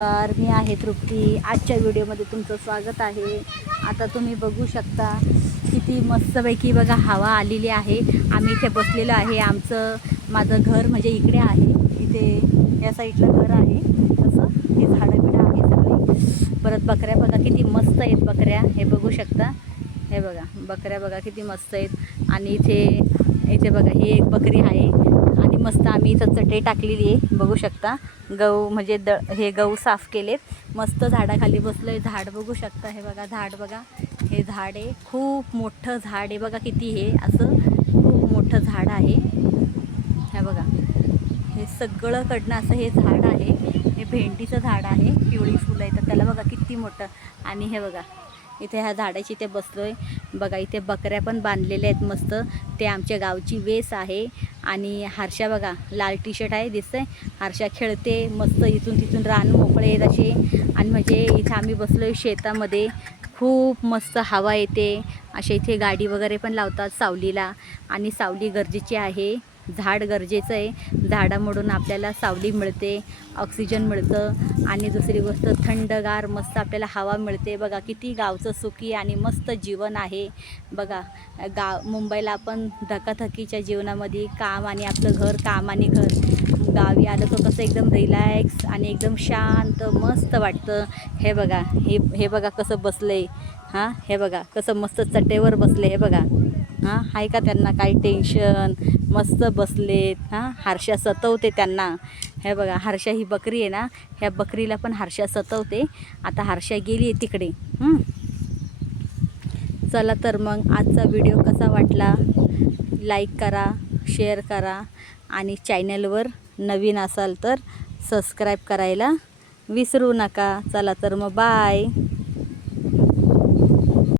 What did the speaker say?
तर मी आहे तृप्ती. आजच्या व्हिडिओमध्ये तुमचं स्वागत आहे. आता तुम्ही बघू शकता किती मस्तपैकी बघा हवा आलेली आहे. आम्ही इथे बसलेलो आहे. माझं घर म्हणजे इकडे आहे, इथे या साईडला घर आहे. तसं हे झाडं बिडं आहे सगळी. परत बकऱ्या बघा किती मस्त आहेत बकऱ्या, हे बघू शकता. हे बघा बकऱ्या बघा किती मस्त आहेत. आणि इथे बघा ही एक बकरी आहे आणि मस्त आम्ही इथं चटई टाकलेली आहे, बघू शकता. गहू म्हणजे हे गहू साफ केलेत. मस्त झाडाखाली बसलोय. झाड बघू शकता, हे बघा झाड बघा. हे झाड आहे, खूप मोठं झाड आहे बघा. किती हे असं खूप मोठं झाड आहे. हे बघा हे सगळं कडनं असं हे झाड आहे. हे भेंडीचं झाड आहे, पिवळी फुलं येतात त्याला बघा किती मोठं. आणि हे बघा इथे ह्या झाडाची इथे बसलोय बघा. इथे बकऱ्या पण बांधलेल्या आहेत मस्त. ते आमच्या गावची वेस आहे. आणि हर्षा बघा लाल टी शर्ट आहे दिसतंय. हर्षा खेळते मस्त. इथून तिथून रान मोकळे आहेत असे. आणि म्हणजे इथे आम्ही बसलोय शेतामध्ये. खूप मस्त हवा येते. अशा इथे गाडी वगैरे पण लावतात सावलीला. आणि सावली गरजेची आहे, झाड गरजेचं आहे. झाडामधून आपल्याला सावली मिळते, ऑक्सिजन मिळतं. आणि दुसरी गोष्ट थंडगार मस्त आपल्याला हवा मिळते बघा. किती गावचं सुखी आणि मस्त जीवन आहे बघा. मुंबईला आपण धकाधकीच्या जीवनामध्ये काम आणि आपलं घर, काम आणि घर. गावी आलं तर कसं एकदम रिलॅक्स आणि एकदम शांत मस्त वाटतं. हे बघा हे बघा कसं बसलंय. हां हे बघा कसं मस्त चटेवर बसले. हे बघा हां आहे का त्यांना काही टेन्शन, मस्त बसलेत. हां हर्षा सतवते त्यांना. हे बघा हर्षा ही बकरी आहे ना, ह्या बकरीला पण हर्षा सतवते. आता हर्षा गेली आहे तिकडे. चला तर मग आजचा व्हिडिओ कसा वाटला लाईक करा, शेअर करा. आणि चॅनलवर नवीन असाल तर सबस्क्राईब करायला विसरू नका. चला तर मग बाय.